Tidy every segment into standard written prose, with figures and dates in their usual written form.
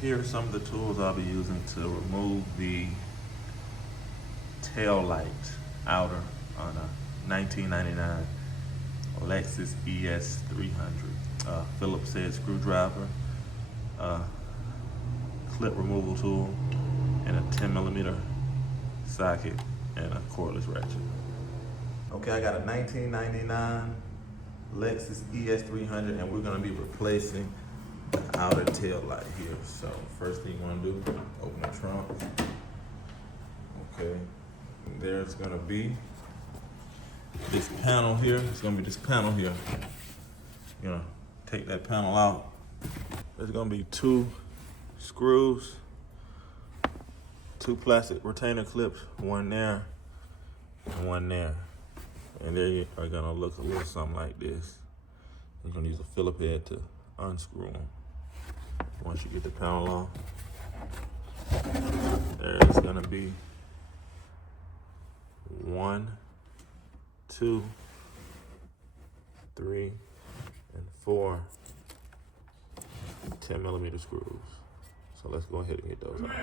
Here are some of the tools I'll be using to remove the tail light outer on a 1999 Lexus ES300. Phillips head screwdriver, clip removal tool, and a 10mm socket and a cordless ratchet. Okay, I got a 1999 Lexus ES300, and we're gonna be replacing the outer tail light here. So first thing you wanna do, open the trunk. Okay, and there's gonna be this panel here. It's gonna be this panel here. You're gonna take that panel out. There's gonna be 2 screws, 2 plastic retainer clips, one there and one there. And they are gonna look a little something like this. You're gonna use a Phillips head to unscrew them. Once you get the panel off, there's gonna be 1, 2, 3, and 4 10mm screws. So let's go ahead and get those out.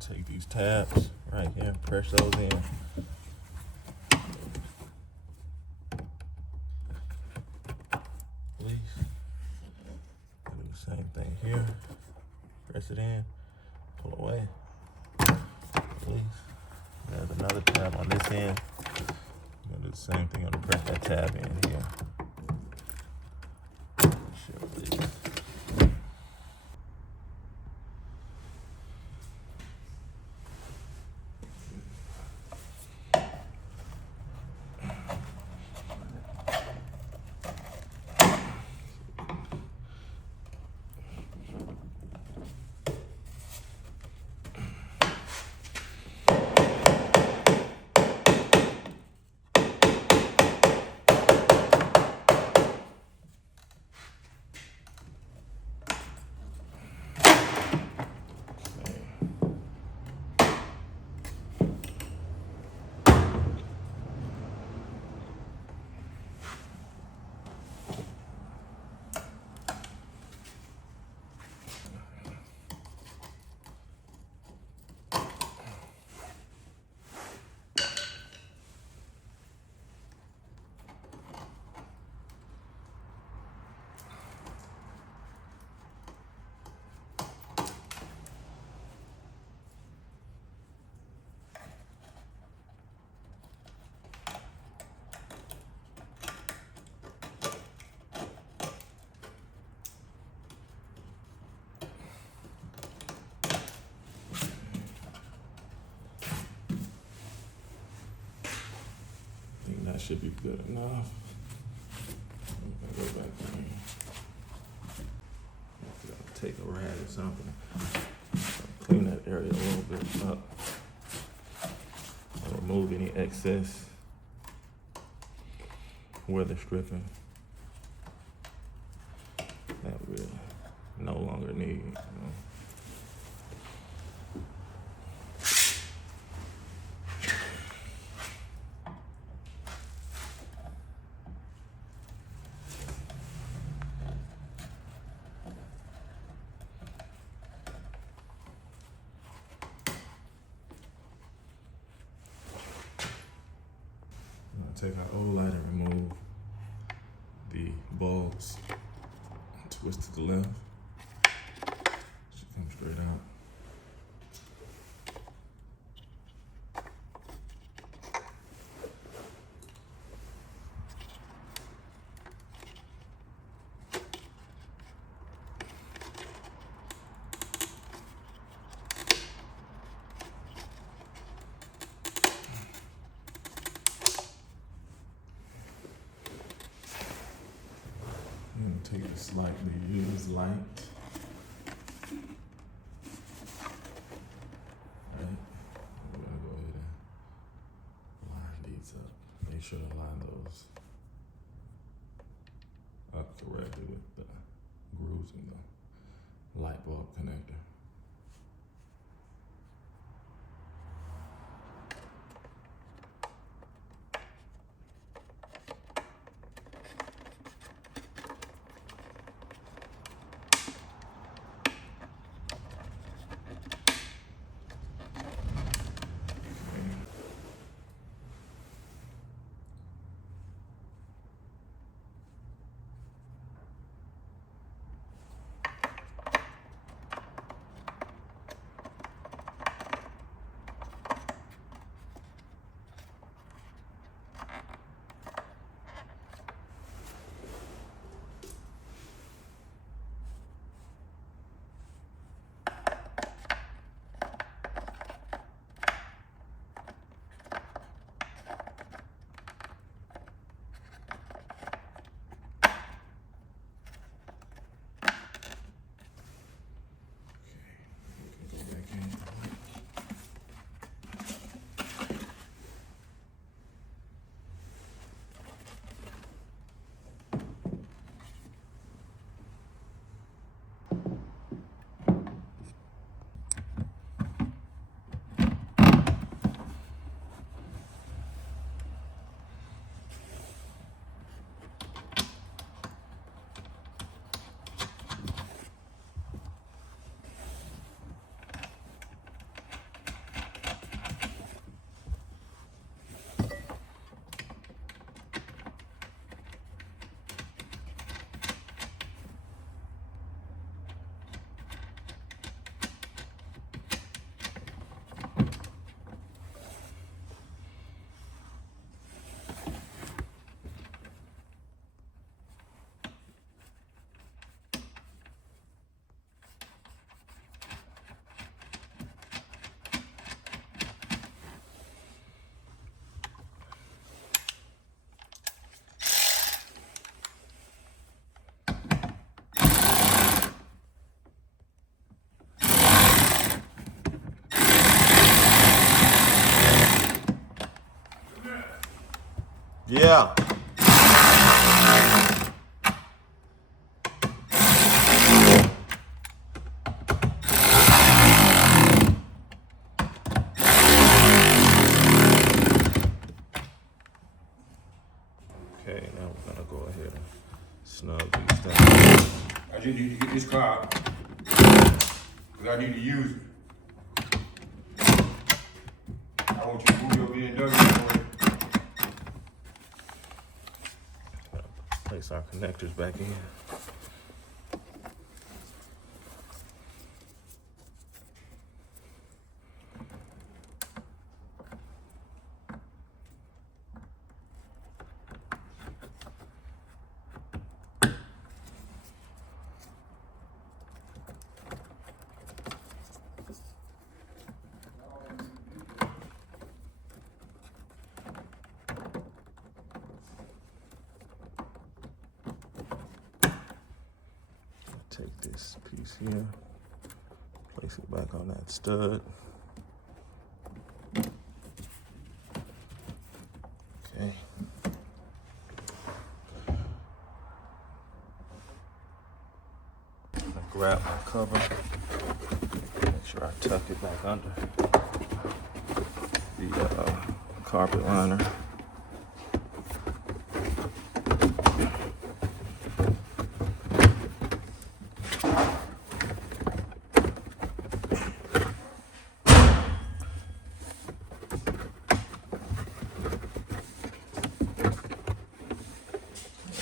Take these tabs right here and press those in. Please. Do the same thing here. Press it in, pull away. Please. There's another tab on this end. I'm gonna do the same thing. I'm gonna press that tab in here. Sure, please. That should be good enough. I'm gonna go back in. Take a rag or something. Clean that area a little bit up. And remove any excess weather stripping that we no longer need. You know? Take our old light and remove the bulbs. Twist to the left. Should come straight out. I'm gonna take the slightly used light. Right. We're gonna go ahead and line these up. Make sure to line those up correctly with the grooves in the light bulb connector. Yeah. Okay, now we're gonna go ahead and snug these down. I just need to get this car because I need to use it. I want you to move your BMW. Place our connectors back in. Take this piece here, place it back on that stud. Okay. I'm gonna grab my cover, make sure I tuck it back under the carpet liner.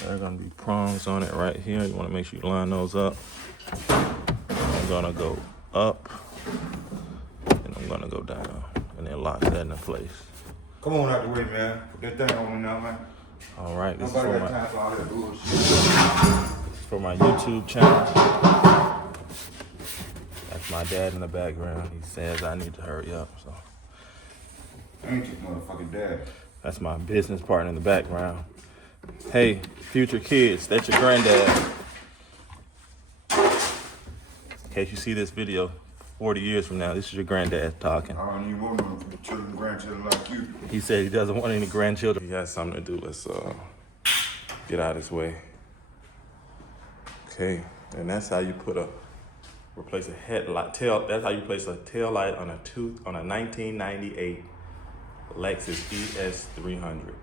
There are going to be prongs marks on it right here. You wanna make sure you line those up. I'm gonna go up, and I'm gonna go down, and then lock that into place. Come on out the way, man. Put that thing on me now, man. All right, this Nobody is got time for all that bullshit. for my YouTube channel. That's my dad in the background. He says I need to hurry up, so. I ain't your motherfucking dad. That's my business partner in the background. Hey, future kids, that's your granddad. In case you see this video 40 years from now, this is your granddad talking. I don't even want no children, grandchildren like you. He said he doesn't want any grandchildren. He has something to do. Let's get out of his way. Okay, and that's how you replace a headlight. That's how you place a tail light on a 1998 Lexus ES300.